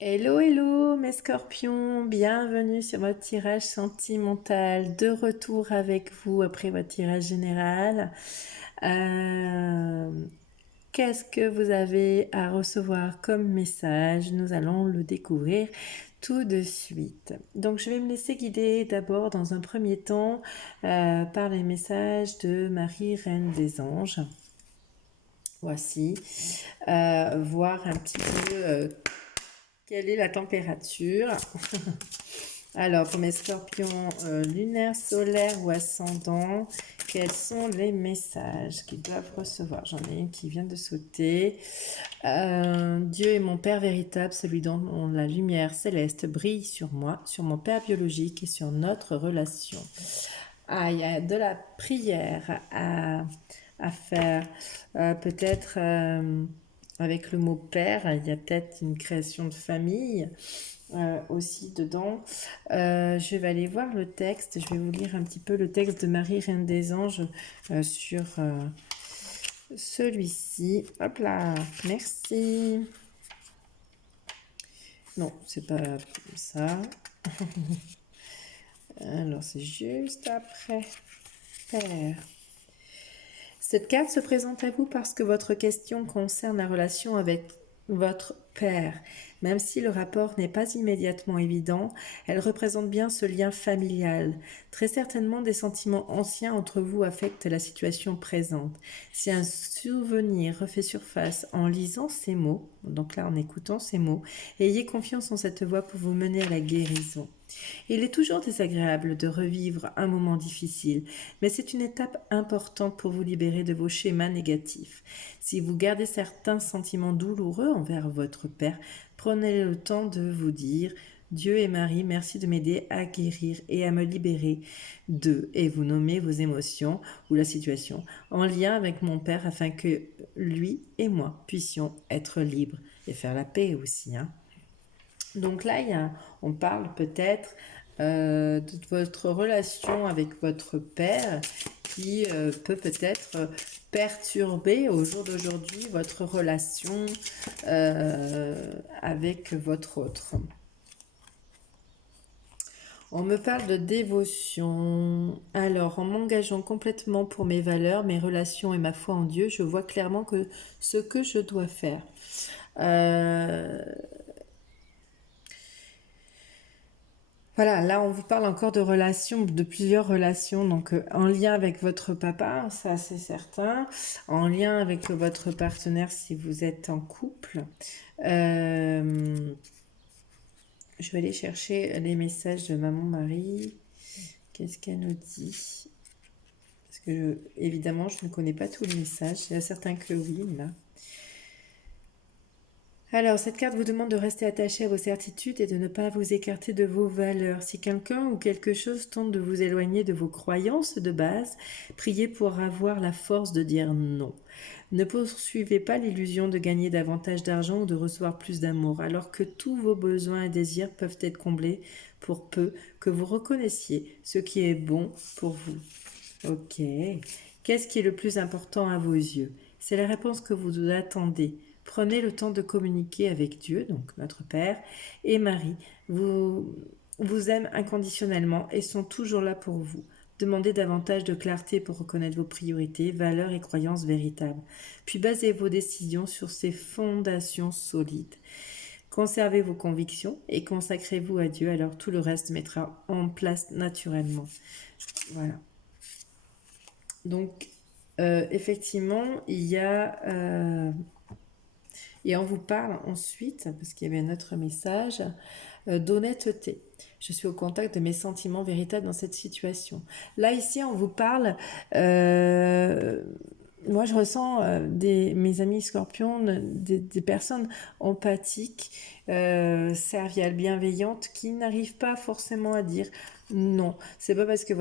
Hello, hello mes scorpions, bienvenue sur votre tirage sentimental, de retour avec vous après votre tirage général. Euh, Qu'est-ce que vous avez à recevoir comme message? Nous allons le découvrir tout de suite. Donc je vais me laisser guider d'abord dans un premier temps par les messages de Marie, Reine des Anges. Voici, voir un petit peu quelle est la température. Alors, pour mes scorpions lunaires, solaires ou ascendants, quels sont les messages qu'ils doivent recevoir? J'en ai une qui vient de sauter. Dieu est mon Père véritable, celui dont la lumière céleste brille sur moi, sur mon Père biologique et sur notre relation. Ah, il y a de la prière à faire. Peut-être avec le mot Père, il y a peut-être une création de famille aussi dedans. Je vais aller voir le texte. Je vais vous lire un petit peu le texte de Marie, Reine des Anges, sur celui-ci. Hop là, merci. Non, c'est pas ça. Alors, c'est juste après. Père. Cette carte se présente à vous parce que votre question concerne la relation avec votre père. Même si le rapport n'est pas immédiatement évident, elle représente bien ce lien familial. Très certainement, des sentiments anciens entre vous affectent la situation présente. Si un souvenir refait surface en lisant ces mots, donc là en écoutant ces mots, ayez confiance en cette voie pour vous mener à la guérison. Il est toujours désagréable de revivre un moment difficile, mais c'est une étape importante pour vous libérer de vos schémas négatifs. Si vous gardez certains sentiments douloureux envers votre père, prenez le temps de vous dire Dieu et Marie, merci de m'aider à guérir et à me libérer d'eux, et vous nommez vos émotions ou la situation en lien avec mon père afin que lui et moi puissions être libres et faire la paix aussi. Donc là, on parle peut-être de votre relation avec votre père qui peut peut-être perturber au jour d'aujourd'hui votre relation avec votre autre. On me parle de dévotion. Alors, en m'engageant complètement pour mes valeurs, mes relations et ma foi en Dieu, je vois clairement que ce que je dois faire. Euh, Voilà, là on vous parle encore de relations, de plusieurs relations, donc en lien avec votre papa, ça c'est certain, en lien avec votre partenaire si vous êtes en couple. Euh, je vais aller chercher les messages de maman Marie. Qu'est-ce qu'elle nous dit? Parce que évidemment je ne connais pas tous les messages, il y a certains que oui, là. Alors, cette carte vous demande de rester attaché à vos certitudes et de ne pas vous écarter de vos valeurs. Si quelqu'un ou quelque chose tente de vous éloigner de vos croyances de base, priez pour avoir la force de dire non. Ne poursuivez pas l'illusion de gagner davantage d'argent ou de recevoir plus d'amour, alors que tous vos besoins et désirs peuvent être comblés pour peu que vous reconnaissiez ce qui est bon pour vous. Ok. Qu'est-ce qui est le plus important à vos yeux? C'est la réponse que vous attendez. Prenez le temps de communiquer avec Dieu, donc notre Père, et Marie. Vous aiment inconditionnellement et sont toujours là pour vous. Demandez davantage de clarté pour reconnaître vos priorités, valeurs et croyances véritables. Puis basez vos décisions sur ces fondations solides. Conservez vos convictions et consacrez-vous à Dieu, alors tout le reste mettra en place naturellement. Voilà. Donc, effectivement, il y a... et on vous parle ensuite, parce qu'il y avait un autre message, d'honnêteté. Je suis au contact de mes sentiments véritables dans cette situation. Là, ici, on vous parle... moi, je ressens mes amis scorpions, des personnes empathiques, serviales, bienveillantes, qui n'arrivent pas forcément à dire non. C'est pas parce que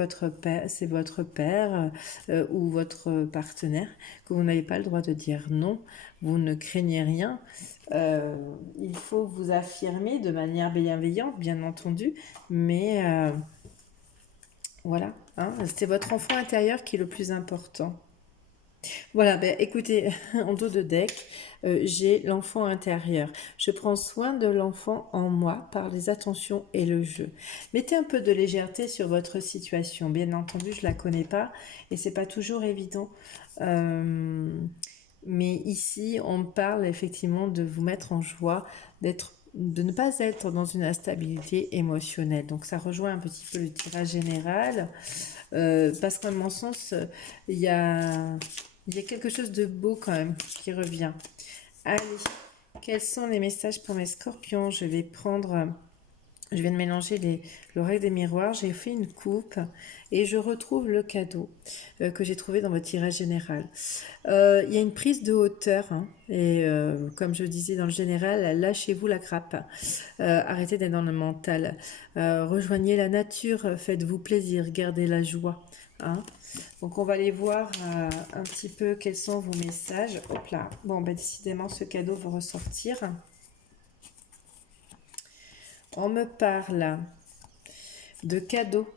c'est votre père ou votre partenaire que vous n'avez pas le droit de dire non. Vous ne craignez rien. Il faut vous affirmer de manière bienveillante, bien entendu, mais voilà, hein, c'est votre enfant intérieur qui est le plus important. Voilà, ben, écoutez, en dos de deck, j'ai l'enfant intérieur. Je prends soin de l'enfant en moi par les attentions et le jeu. Mettez un peu de légèreté sur votre situation. Bien entendu, je la connais pas et c'est pas toujours évident. Euh, mais ici, on parle effectivement de vous mettre en joie, de ne pas être dans une instabilité émotionnelle. Donc ça rejoint un petit peu le tirage général. Parce qu'à mon sens, il y a, il y a quelque chose de beau quand même qui revient. Allez, quels sont les messages pour mes scorpions? Je vais prendre, je viens de mélanger l'oreille des miroirs, j'ai fait une coupe et je retrouve le cadeau que j'ai trouvé dans votre tirage général. Il y a une prise de hauteur, hein, et comme je disais dans le général, lâchez-vous la crape. Arrêtez d'être dans le mental. Rejoignez la nature, faites-vous plaisir, gardez la joie. Hein. Donc on va aller voir un petit peu quels sont vos messages. Hop là. Bon, ben, décidément, ce cadeau va ressortir. On me parle de cadeaux,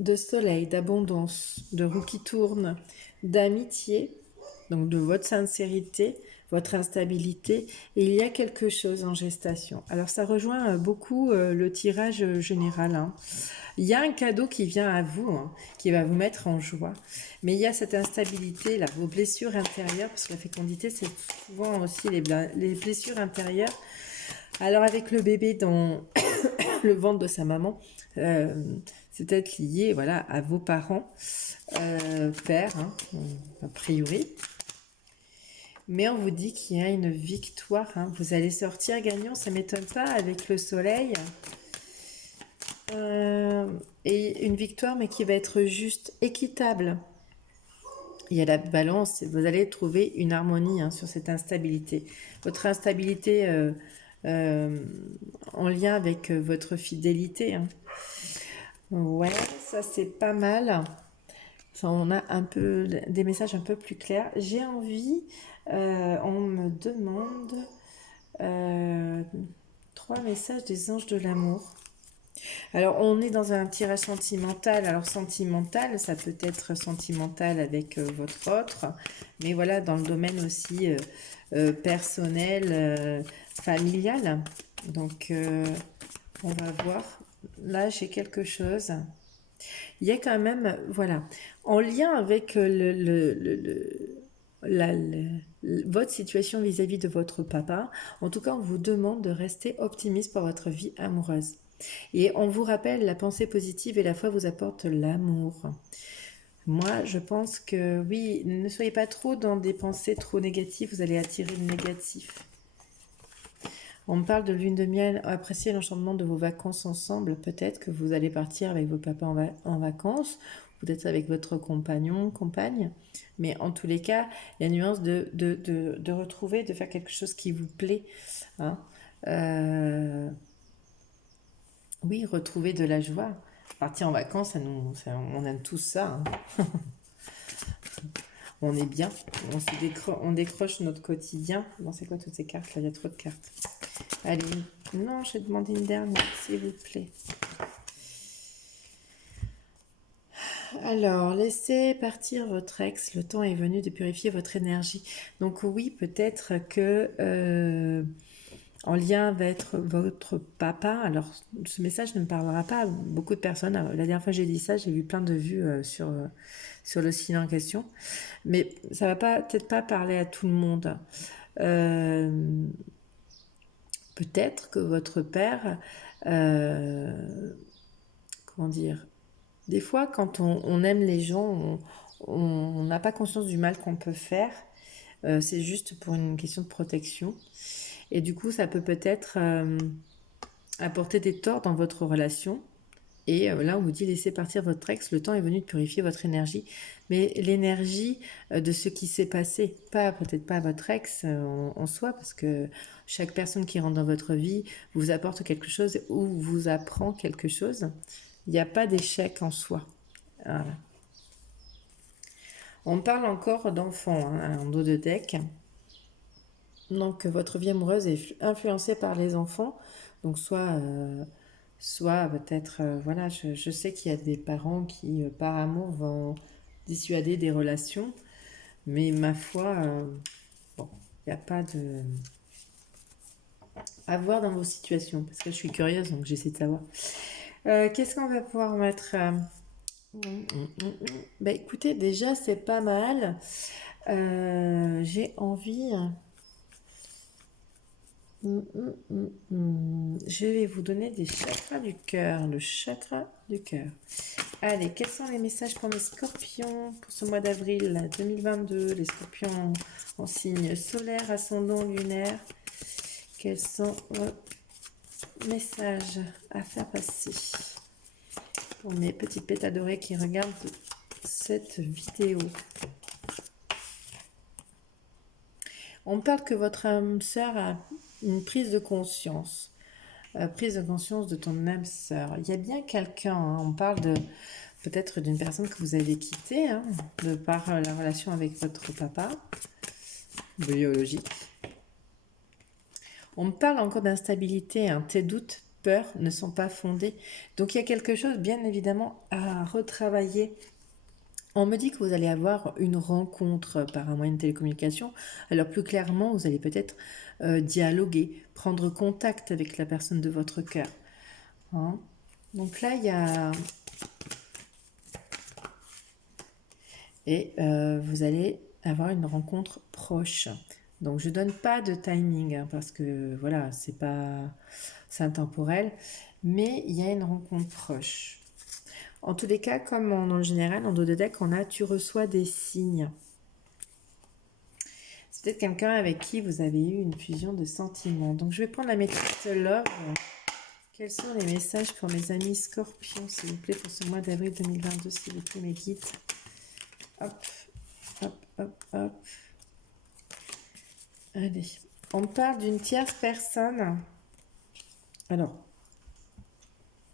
de soleil, d'abondance, de roues qui tournent, d'amitié, donc de votre sincérité, votre instabilité, et il y a quelque chose en gestation. Alors ça rejoint beaucoup le tirage général. Hein. Il y a un cadeau qui vient à vous, hein, qui va vous mettre en joie, mais il y a cette instabilité, là, vos blessures intérieures, parce que la fécondité, c'est souvent aussi les blessures intérieures. Alors avec le bébé dans le ventre de sa maman, c'est peut-être lié voilà, à vos parents, père, hein, a priori. Mais on vous dit qu'il y a une victoire. Hein. Vous allez sortir gagnant, ça ne m'étonne pas, avec le soleil. Et une victoire, mais qui va être juste équitable. Il y a la balance, vous allez trouver une harmonie hein, sur cette instabilité. Votre instabilité en lien avec votre fidélité. Hein. Ouais, ça c'est pas mal. Ça, on a un peu des messages un peu plus clairs. J'ai envie, on me demande euh, 3 messages des anges de l'amour. Alors, on est dans un tirage sentimental. Alors, sentimental, ça peut être sentimental avec votre autre, mais voilà, dans le domaine aussi personnel, familial. Donc, on va voir. Là, j'ai quelque chose. Il y a quand même, voilà, en lien avec votre situation vis-à-vis de votre papa, en tout cas, on vous demande de rester optimiste pour votre vie amoureuse. Et on vous rappelle, la pensée positive et la foi vous apportent l'amour. Moi, je pense que oui, ne soyez pas trop dans des pensées trop négatives, vous allez attirer le négatif. On me parle de lune de miel, appréciez l'enchantement de vos vacances ensemble. Peut-être que vous allez partir avec vos papas en vacances, peut-être avec votre compagnon, compagne. Mais en tous les cas, il y a une nuance de retrouver, de faire quelque chose qui vous plaît. Hein. Oui, retrouver de la joie. Partir en vacances, on aime tous ça. Hein. On est bien, on décroche notre quotidien. Bon, c'est quoi toutes ces cartes là? Il y a trop de cartes. Allez, non, je vais demander une dernière, s'il vous plaît. Alors, laissez partir votre ex, le temps est venu de purifier votre énergie. Donc oui, peut-être que en lien avec votre papa, alors ce message ne me parlera pas à beaucoup de personnes. La dernière fois que j'ai dit ça, j'ai vu plein de vues sur le site en question. Mais ça va peut-être pas parler à tout le monde. Euh, Peut-être que votre père, comment dire, des fois quand on aime les gens, on n'a pas conscience du mal qu'on peut faire. C'est juste pour une question de protection. Et du coup, ça peut peut-être apporter des torts dans votre relation. Et là, on vous dit laissez partir votre ex, le temps est venu de purifier votre énergie. Mais l'énergie de ce qui s'est passé, peut-être pas votre ex en soi, parce que chaque personne qui rentre dans votre vie vous apporte quelque chose ou vous apprend quelque chose. Il n'y a pas d'échec en soi. Voilà. On parle encore d'enfants hein, en dos de deck. Donc votre vie amoureuse est influencée par les enfants. Donc soit peut-être, voilà, je sais qu'il y a des parents qui, par amour, vont dissuader des relations. Mais ma foi, bon, il n'y a pas de... à voir dans vos situations, parce que je suis curieuse, donc j'essaie de savoir. Qu'est-ce qu'on va pouvoir mettre Bah écoutez, déjà c'est pas mal. J'ai envie... Je vais vous donner des chakras du cœur, le chakra du cœur. Allez, quels sont les messages pour mes scorpions pour ce mois d'avril 2022? Les scorpions en signe solaire, ascendant, lunaire. Quels sont vos messages à faire passer pour mes petits pétadorés qui regardent cette vidéo? On parle que votre âme sœur a une prise de conscience. Prise de conscience de ton âme sœur. Il y a bien quelqu'un, hein, on parle de peut-être d'une personne que vous avez quittée, hein, de par la relation avec votre papa biologique. On me parle encore d'instabilité, hein, tes doutes, peurs ne sont pas fondés. Donc il y a quelque chose bien évidemment à retravailler. On me dit que vous allez avoir une rencontre par un moyen de télécommunication. Alors plus clairement, vous allez peut-être dialoguer, prendre contact avec la personne de votre cœur. Hein. Donc là, il y a... Et vous allez avoir une rencontre proche. Donc je donne pas de timing, hein, parce que voilà, c'est intemporel. Mais il y a une rencontre proche. En tous les cas, comme dans le général, en dos de deck, on a tu reçois des signes. C'est peut-être quelqu'un avec qui vous avez eu une fusion de sentiments. Donc je vais prendre la méthode Love. Quels sont les messages pour mes amis scorpions, s'il vous plaît, pour ce mois d'avril 2022, s'il vous plaît, mes guides. Hop, hop, hop, hop. Allez, on parle d'une tierce personne. Alors,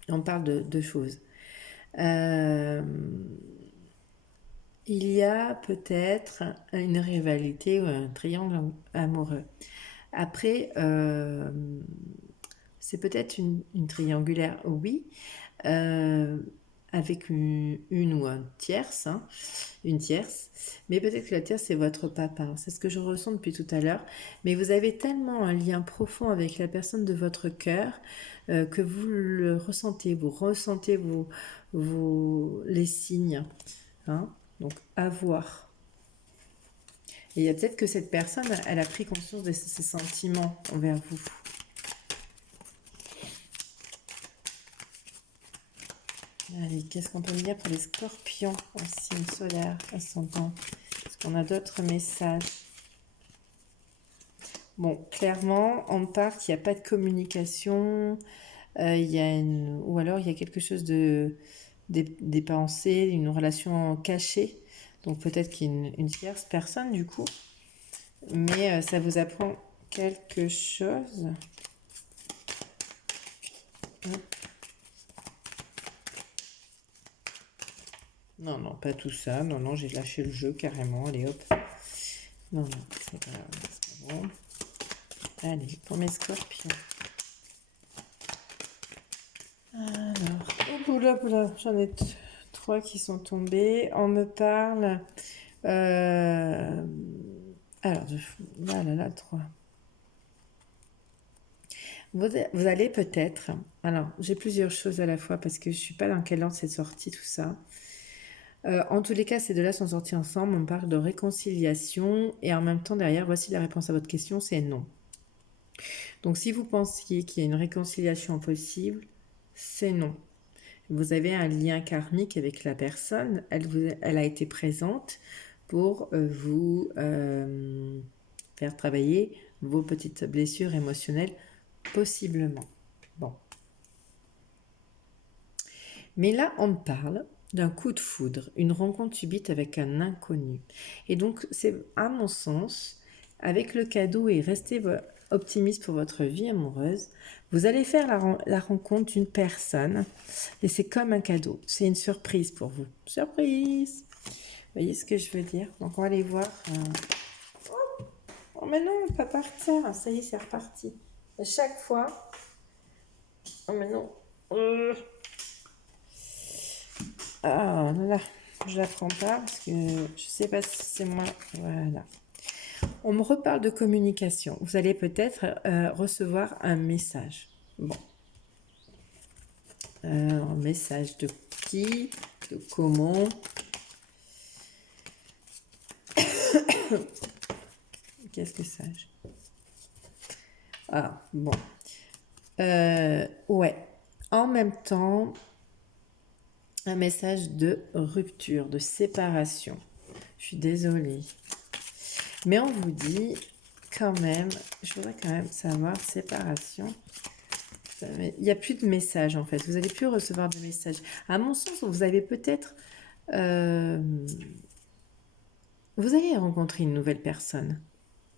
on parle de deux choses. Il y a peut-être une rivalité ou un triangle amoureux. Après, c'est peut-être une triangulaire, oui, avec une ou un tierce, hein, une tierce, mais peut-être que la tierce c'est votre papa, c'est ce que je ressens depuis tout à l'heure, mais vous avez tellement un lien profond avec la personne de votre cœur que vous le ressentez, les signes, hein, donc à voir. Et il y a peut-être que cette personne, elle a pris conscience de ses sentiments envers vous. Allez, qu'est-ce qu'on peut me dire pour les scorpions en signe solaire, ascendant? Est-ce qu'on a d'autres messages? Bon, clairement, on me parle qu'il n'y a pas de communication, ou alors il y a quelque chose des pensées, une relation cachée. Donc peut-être qu'il y a une tierce personne du coup. Mais ça vous apprend quelque chose. Non, non, pas tout ça. Non, non, j'ai lâché le jeu carrément. Allez, hop. Non, non, c'est pas bon. Allez, pour mes scorpions. Alors, oula, j'en ai trois qui sont tombés. On me parle... alors, là, trois. Vous allez peut-être... Alors, j'ai plusieurs choses à la fois parce que je suis pas dans quel ordre c'est sorti tout ça. En tous les cas, ces deux-là sont sortis ensemble. On parle de réconciliation et en même temps, derrière, voici la réponse à votre question, c'est non. Donc, si vous pensiez qu'il y a une réconciliation possible, c'est non. Vous avez un lien karmique avec la personne, elle a été présente pour vous faire travailler vos petites blessures émotionnelles, possiblement. Bon. Mais là, on parle d'un coup de foudre, une rencontre subite avec un inconnu. Et donc, c'est à mon sens, avec le cadeau et restez optimiste pour votre vie amoureuse, vous allez faire la rencontre d'une personne et c'est comme un cadeau. C'est une surprise pour vous. Surprise! Vous voyez ce que je veux dire? Donc, on va aller voir. Oh, mais non, pas partir. Ça y est, c'est reparti. À chaque fois. Oh, mais non. Ah là là. Je la prends pas parce que je sais pas si c'est moi. Voilà. On me reparle de communication. Vous allez peut-être recevoir un message. Bon. Un message de qui? De comment? Qu'est-ce que ça? Ah, bon. Ouais. En même temps, un message de rupture, de séparation. Je suis désolée. Mais on vous dit quand même, je voudrais quand même savoir, séparation. Il n'y a plus de messages en fait. Vous n'allez plus recevoir de messages. À mon sens, vous avez peut-être... vous allez rencontrer une nouvelle personne,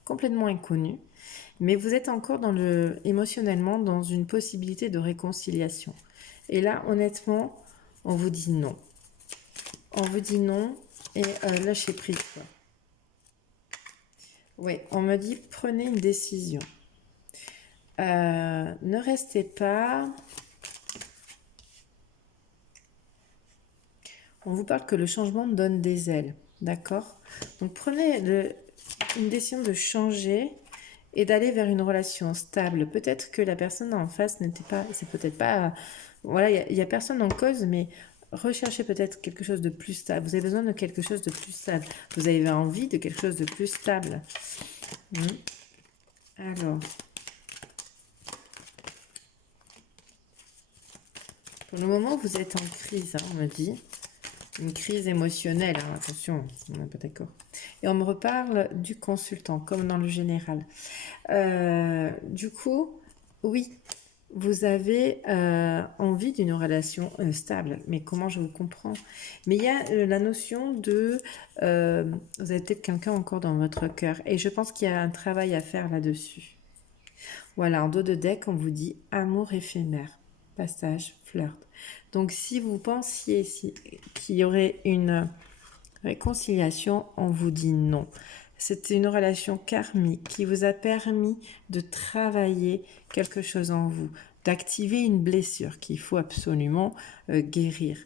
complètement inconnue, mais vous êtes encore émotionnellement dans une possibilité de réconciliation. Et là, honnêtement, on vous dit non. On vous dit non et lâchez prise, quoi. Oui, on me dit prenez une décision. Ne restez pas... On vous parle que le changement donne des ailes, d'accord? Donc prenez une décision de changer et d'aller vers une relation stable. Peut-être que la personne en face n'était pas... C'est peut-être pas... Voilà, il n'y a personne en cause, mais recherchez peut-être quelque chose de plus stable. Vous avez besoin de quelque chose de plus stable. Vous avez envie de quelque chose de plus stable. Alors... Pour le moment, vous êtes en crise, hein, on me dit. Une crise émotionnelle, hein, attention, on n'est pas d'accord. Et on me reparle du consultant, comme dans le général. Du coup, oui, vous avez envie d'une relation stable. Mais comment je vous comprends? Mais il y a la notion de... vous avez peut-être quelqu'un encore dans votre cœur. Et je pense qu'il y a un travail à faire là-dessus. Voilà, en dos de deck, on vous dit amour éphémère, passage, flirt. Donc, si vous pensiez qu'il y aurait une réconciliation, on vous dit non. C'est une relation karmique qui vous a permis de travailler quelque chose en vous, d'activer une blessure qu'il faut absolument guérir.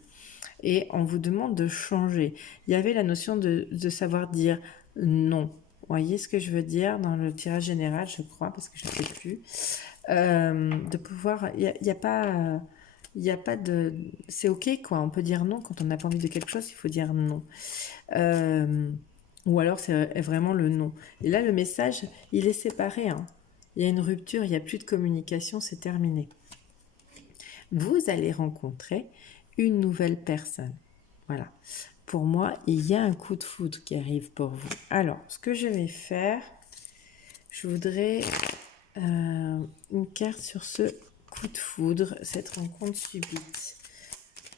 Et on vous demande de changer. Il y avait la notion de savoir dire non. Vous voyez ce que je veux dire dans le tirage général, je crois, parce que je ne sais plus. De pouvoir... Il n'y a pas... Il n'y a pas de... C'est ok, quoi. On peut dire non quand on n'a pas envie de quelque chose, il faut dire non. Ou alors c'est vraiment le non. Et là, le message, il est séparé, hein. Il y a une rupture, il n'y a plus de communication, c'est terminé. Vous allez rencontrer une nouvelle personne. Voilà. Pour moi, il y a un coup de foudre qui arrive pour vous. Alors, ce que je vais faire, je voudrais une carte sur ce coup de foudre, cette rencontre subite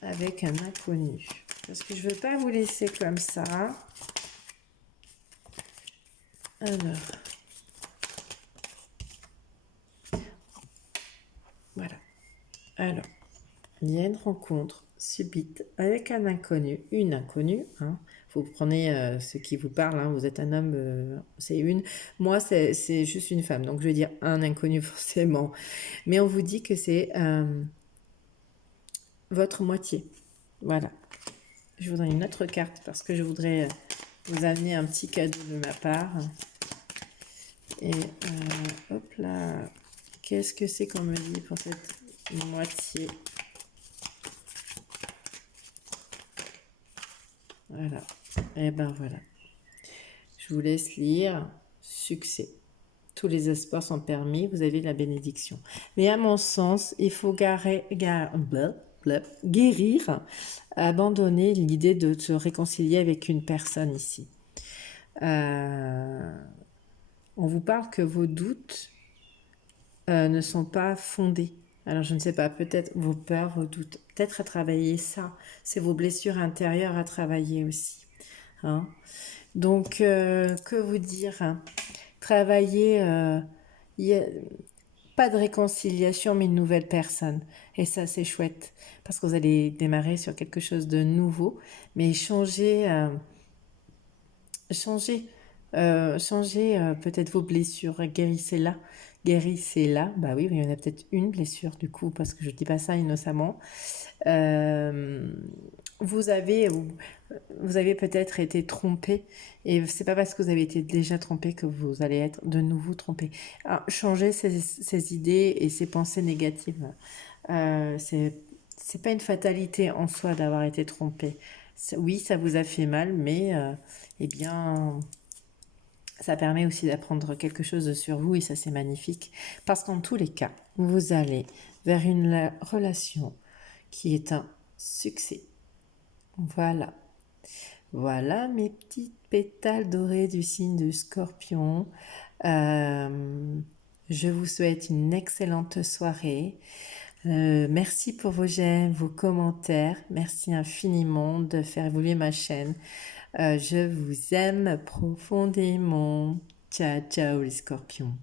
avec un inconnu. Parce que je ne veux pas vous laisser comme ça. Alors. Voilà. Alors, il y a une rencontre subite avec un inconnu, une inconnue. Hein. Vous prenez ce qui vous parle, hein. Vous êtes un homme, c'est une. Moi, c'est juste une femme, donc je vais dire un inconnu forcément. Mais on vous dit que c'est votre moitié. Voilà. Je vous donne une autre carte parce que je voudrais vous amener un petit cadeau de ma part. Et hop là. Qu'est-ce que c'est qu'on me dit pour cette moitié? Voilà. Et ben voilà. Je vous laisse lire. Succès. Tous les espoirs sont permis. Vous avez la bénédiction. Mais à mon sens, il faut guérir, abandonner l'idée de se réconcilier avec une personne ici. On vous parle que vos doutes ne sont pas fondés. Alors je ne sais pas, peut-être vos peurs, vos doutes, peut-être à travailler ça. C'est vos blessures intérieures à travailler aussi. Hein. Donc, que vous dire, hein. Travailler, pas de réconciliation, mais une nouvelle personne. Et ça, c'est chouette, parce que vous allez démarrer sur quelque chose de nouveau, mais changer peut-être vos blessures, guérissez-la. Guérissez-la, bah oui, il y en a peut-être une blessure du coup, parce que je ne dis pas ça innocemment. vous avez, vous avez peut-être été trompé et c'est pas parce que vous avez été déjà trompé que vous allez être de nouveau trompé. Alors, changez ces idées et ces pensées négatives. C'est pas une fatalité en soi d'avoir été trompé. Oui, ça vous a fait mal, mais eh bien, ça permet aussi d'apprendre quelque chose sur vous et ça c'est magnifique. Parce qu'en tous les cas, vous allez vers une relation qui est un succès. Voilà. Voilà mes petites pétales dorées du signe de Scorpion. Euh, je vous souhaite une excellente soirée. Merci pour vos j'aime, vos commentaires. Merci infiniment de faire évoluer ma chaîne. Je vous aime profondément. Ciao, ciao les scorpions.